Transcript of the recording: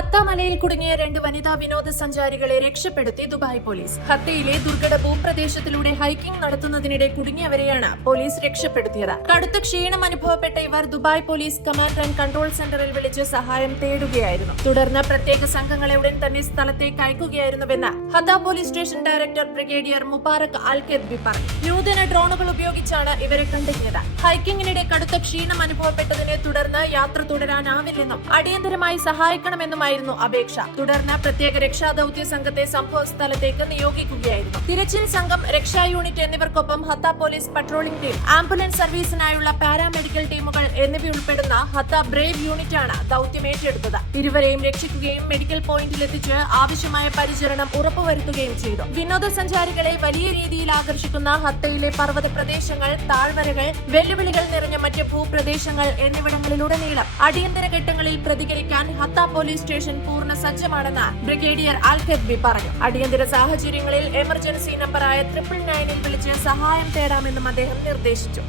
ഹത്ത മലയിൽ കുടുങ്ങിയ 2 വനിതാ വിനോദസഞ്ചാരികളെ രക്ഷപ്പെടുത്തി ദുബായ് പോലീസ്. ഹത്തയിലെ ദുർഘട ഭൂപ്രദേശത്തിലൂടെ ഹൈക്കിംഗ് നടത്തുന്നതിനിടെ കുടുങ്ങിയവരെയാണ് പോലീസ് രക്ഷപ്പെടുത്തിയത്. കടുത്ത ക്ഷീണം അനുഭവപ്പെട്ട ഇവർ Dubai police command and control സെന്ററിൽ വിളിച്ച് സഹായം തേടുകയായിരുന്നു. തുടർന്ന് പ്രത്യേക സംഘങ്ങളെ ഉടൻ തന്നെ സ്ഥലത്തേക്ക് അയക്കുകയായിരുന്നുവെന്ന് Hatta police station director brigadier Mubarak Al Kedbi പറഞ്ഞു. നൂതന ഡ്രോണുകൾ ഉപയോഗിച്ചാണ് ഇവരെ കണ്ടെത്തിയത്. ഹൈക്കിംഗിനിടെ കടുത്ത ക്ഷീണം അനുഭവപ്പെട്ടതിനെ തുടർന്ന് യാത്ര തുടരാനാവില്ലെന്നും അടിയന്തരമായി സഹായിക്കണമെന്നും അപേക്ഷ. തുടർന്ന് പ്രത്യേക രക്ഷാദൌത്യ സംഘത്തെ സംഭവ സ്ഥലത്തേക്ക് നിയോഗിക്കുകയായിരുന്നു. തിരച്ചിൽ സംഘം, രക്ഷാ യൂണിറ്റ് എന്നിവർക്കൊപ്പം Hatta police patrolling team, ambulance സർവീസിനായുള്ള പാരാമെഡിക്കൽ ടീമുകൾ എന്നിവയുൾപ്പെടുന്ന ഹത്ത ബ്രേവ് യൂണിറ്റാണ് ദൌത്യം ഏറ്റെടുത്തത്. ഇരുവരെയും രക്ഷിക്കുകയും മെഡിക്കൽ പോയിന്റിലെത്തിച്ച് ആവശ്യമായ പരിചരണം ഉറപ്പുവരുത്തുകയും ചെയ്തു. വിനോദസഞ്ചാരികളെ വലിയ രീതിയിൽ ആകർഷിക്കുന്ന ഹത്തയിലെ പർവ്വത പ്രദേശങ്ങൾ, താഴ്വരകൾ, വെല്ലുവിളികൾ നിറഞ്ഞ മറ്റ് ഭൂപ്രദേശങ്ങൾ എന്നിവിടങ്ങളിലുടനീളം അടിയന്തര ഘട്ടങ്ങളിൽ പ്രതികരിക്കാൻ ഹത്ത പോലീസ് സ്റ്റേഷൻ പൂർണ്ണ സജ്ജമാണെന്ന് ബ്രിഗേഡിയർ അൽ-കെദ്ബി പറഞ്ഞു. അടിയന്തര സാഹചര്യങ്ങളിൽ എമർജൻസി നമ്പറായ 999 വിളിച്ച് സഹായം തേടാമെന്നും അദ്ദേഹം നിർദ്ദേശിച്ചു.